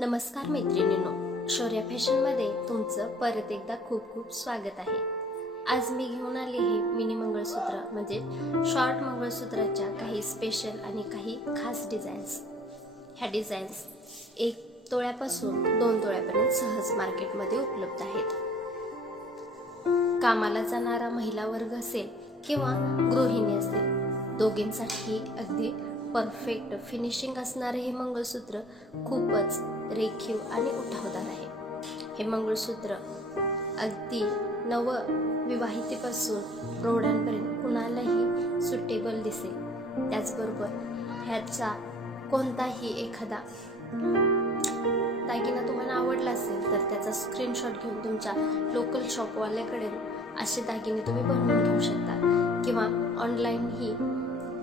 नमस्कार मैत्रिणींनो, शौर्य फॅशनमध्ये तुमचं परत एकदा खूप खूप स्वागत आहे। आज मी घेऊन आले हे मिनी मंगळसूत्र म्हणजे शॉर्ट मंगळसूत्राच्या काही स्पेशल आणि काही खास डिझाईन्स। ह्या डिझाईन्स 1 तोळ्यापासून 2 तोळ्यापर्यंत सहज मार्केटमध्ये उपलब्ध आहेत। कामाला जाणारा महिला वर्ग असेल किंवा गृहिणी असेल, दोघींसाठी अगदी परफेक्ट फिनिशिंग असणारे हे मंगळसूत्र खूपच रेखीव आणि उठावदार आहे। हे मंगळसूत्र अगदी नव विवाहितेपासून प्रौढांपर्यंत कुणालाही सुटेबल दिसेल। त्याचबरोबर ह्याचा कोणताही एखादा दागिना तुम्हाला आवडला असेल तर त्याचा स्क्रीनशॉट घेऊन तुमच्या लोकल शॉपवाल्याकडे असे दागिने तुम्ही बनवून घेऊ शकता किंवा ऑनलाईन ही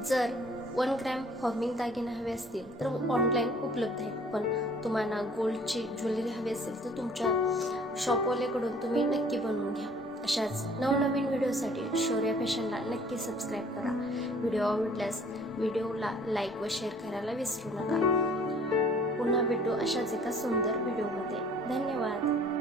जर 1 ग्रॅम फॉर्मिंग दागिने हवे असतील तर ऑनलाईन उपलब्ध आहेत। पण तुम्हाला गोल्डची ज्वेलरी हवी असेल तर तुमच्या शॉपवाल्याकडून तुम्ही नक्की बनवून घ्या। अशाच नवनवीन व्हिडिओसाठी शौर्य फॅशनला नक्की सबस्क्राईब करा। व्हिडिओ आवडल्यास व्हिडिओला लाईक व शेअर करायला विसरू नका। पुन्हा भेटू अशाच एका सुंदर व्हिडिओमध्ये। धन्यवाद।